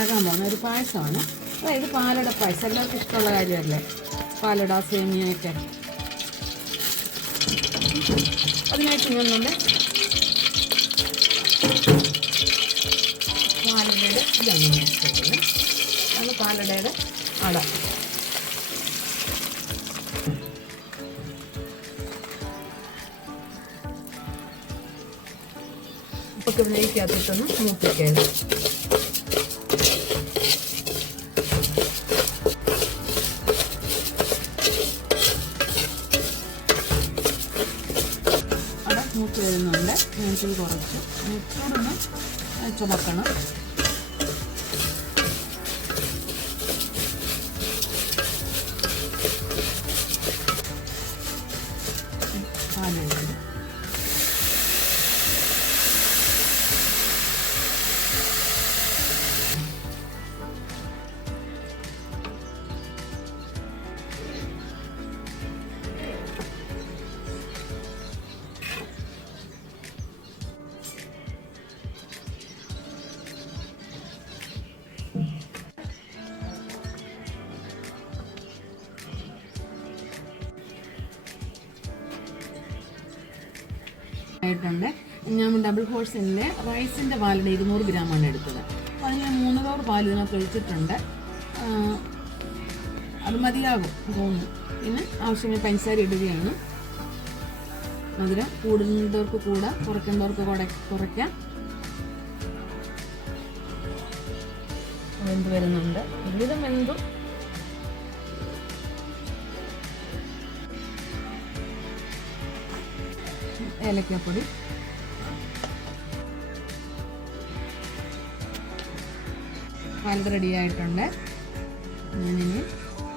ഉണ്ടാക്കാൻ പോകുന്ന ഒരു പായസമാണ്. അതായത് പാലട പായസം. എല്ലാവർക്കും ഇഷ്ടമുള്ള കാര്യമല്ലേ പാലട, സേമിയയൊക്കെ. അതിനായിട്ട് ഞാനുണ്ട് പാലടയുടെ ഇതാണ് മിക്സ്. അത് പാലടയുടെ അട. ഉപ്പൊക്കെ നെയ്ക്കകത്തിട്ടൊന്ന് മൂപ്പിക്കരുത്. അട മൂത്ത് വരുന്നുണ്ട്. തീ കുറച്ച് ചൂടൊന്ന് ചുമക്കണം. പാലുണ്ട്. ആയിട്ടുണ്ട്. ഞാൻ ഡബിൾ ഹോഴ്സിൻ്റെ റൈസിൻ്റെ പാലട 200 ഗ്രാമാണ് എടുത്തത്. അപ്പോൾ അതിന് ഞാൻ 3 കവർ പാൽ ഇതിനകത്ത് ഒഴിച്ചിട്ടുണ്ട്. അത് മതിയാകും തോന്നുന്നു. പിന്നെ ആവശ്യമായ പഞ്ചസാര ഇടുകയാണ്. മധുരം കൂടുന്നവർക്ക് കൂടാം, കുറയ്ക്കേണ്ടവർക്ക് കുറയ്ക്കാം. വെന്ത് വരുന്നുണ്ട്. ഒരുവിധം വെന്തു. ഏലക്കാപ്പൊടി, പാലട റെഡിയായിട്ടുണ്ട്. ഞാനിനി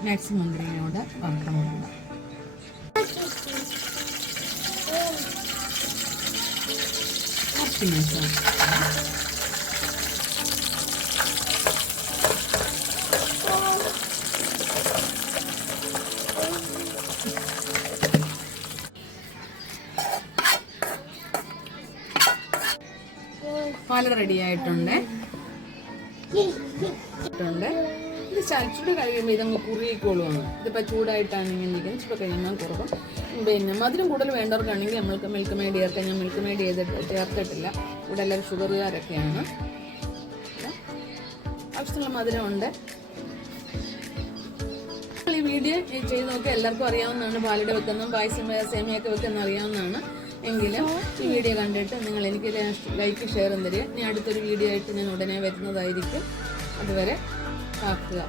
നട്ട്സ് മുന്തിരിയോട് വറുക്കാൻ കൊടുക്കാം. പാലട റെഡിയായിട്ടുണ്ട്. ഇത് ചൂട് കഴിയുമ്പോൾ ഇതങ്ങ് കുറുകിക്കോളുമാണ്. ഇതിപ്പോൾ ചൂടായിട്ടാണെങ്കിൽ ഇരിക്കുന്നത്. ഇപ്പോൾ കഴിയുമ്പോൾ കുറവും. പിന്നെ മധുരം കൂടുതൽ വേണ്ടവർക്കാണെങ്കിൽ നമ്മൾക്ക് മിൽക്ക് മെയ്ഡ് ചേർക്കാം. ഞാൻ മിൽക്ക് മെയ്ഡ് ചേർത്തിട്ടില്ല. ഇവിടെ എല്ലാവരും ഷുഗറുകാരൊക്കെയാണ്. ആവശ്യമുള്ള മധുരമുണ്ട്. ഈ വീഡിയോ ചെയ്ത് നോക്കി എല്ലാവർക്കും അറിയാവുന്നതാണ്. പാലട വെക്കുന്ന പായസം, സേമിയൊക്കെ വെക്കുന്ന അറിയാവുന്നതാണ്. എങ്കിലും ഈ വീഡിയോ കണ്ടിട്ട് നിങ്ങൾ എനിക്ക് ലൈക്ക്, ഷെയറും തരിക. ഇനി അടുത്തൊരു വീഡിയോ ആയിട്ട് ഞാൻ ഉടനെ വരുന്നതായിരിക്കും. അതുവരെ കാക്കുക.